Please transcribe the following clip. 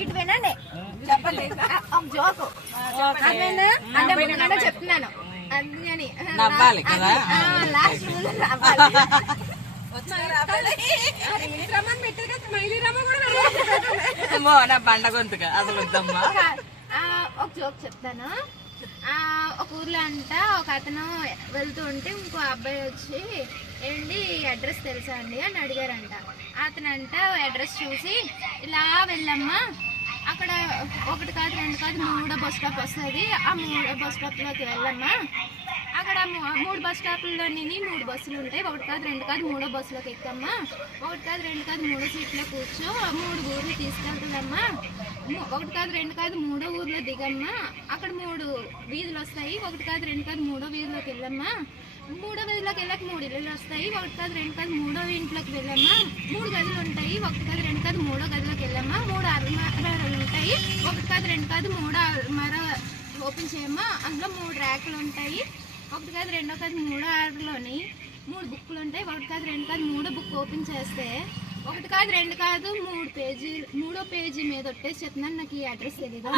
ఇటు వినండి చెప్పండి ఒక జోకు అంటే చెప్తున్నాను అందుకని లాస్ట్ నా బండ గొంతుగా అసలు వద్దమ్మా. ఒక జోక్ చెప్తాను. ఒక ఊర్లో అంట ఒక అతను వెళ్తూ ఉంటే ఇంకో అబ్బాయి వచ్చి ఏంటి అడ్రస్ తెలుసా అండి అని అడిగారంట. అతనంట అడ్రస్ చూసి ఇలా వెళ్ళమ్మా, అక్కడ ఒకటి కాదు రెండు కాదు 3వ బస్ స్టాప్ వస్తుంది, ఆ 3వ బస్ స్టాప్లోకి వెళ్ళమ్మా, అక్కడ 3 బస్ స్టాప్లోని 3 బస్సులు ఉంటాయి, ఒకటి కాదు రెండు కాదు 3వ బస్సులోకి ఎక్కమ్మా, ఒకటి కాదు రెండు కాదు 3 సీట్లో కూర్చో, 3 ఊర్లు తీసుకెళ్తుందమ్మా, ఒకటి కాదు రెండు కాదు 3వ ఊర్లో దిగమ్మా, అక్కడ 3 వీధులు వస్తాయి, ఒకటి కాదు రెండు కాదు 3వ వీధిలోకి వెళ్ళమ్మా, 3వ వీధిలోకి వెళ్ళక 3 ఇళ్ళు వస్తాయి, ఒకటి కాదు రెండు కాదు 3వ ఇంట్లోకి వెళ్ళమ్మా, 3 గదులు ఉంటాయి, ఒకటి కాదు రెండు కాదు 3వ గదిలోకి వెళ్ళమ్మా, 3 అల్మారాలు ఉంటాయి, ఒకటి కాదు రెండు కాదు 3వ అల్మారా ఓపెన్ చేయమ్మా, అందులో 3 ర్యాకులు ఉంటాయి, ఒకటి కాదు రెండో కాదు 3వ ఆరులోని 3 బుక్కులు ఉంటాయి, ఒకటి కాదు రెండు కాదు 3వ బుక్ ఓపెన్ చేస్తే ఒకటి కాదు రెండు కాదు 3 పేజీలు 3వ పేజీ మీద ఒట్టేసి చెప్తున్నాను, నాకు ఈ అడ్రస్ తెలీదు.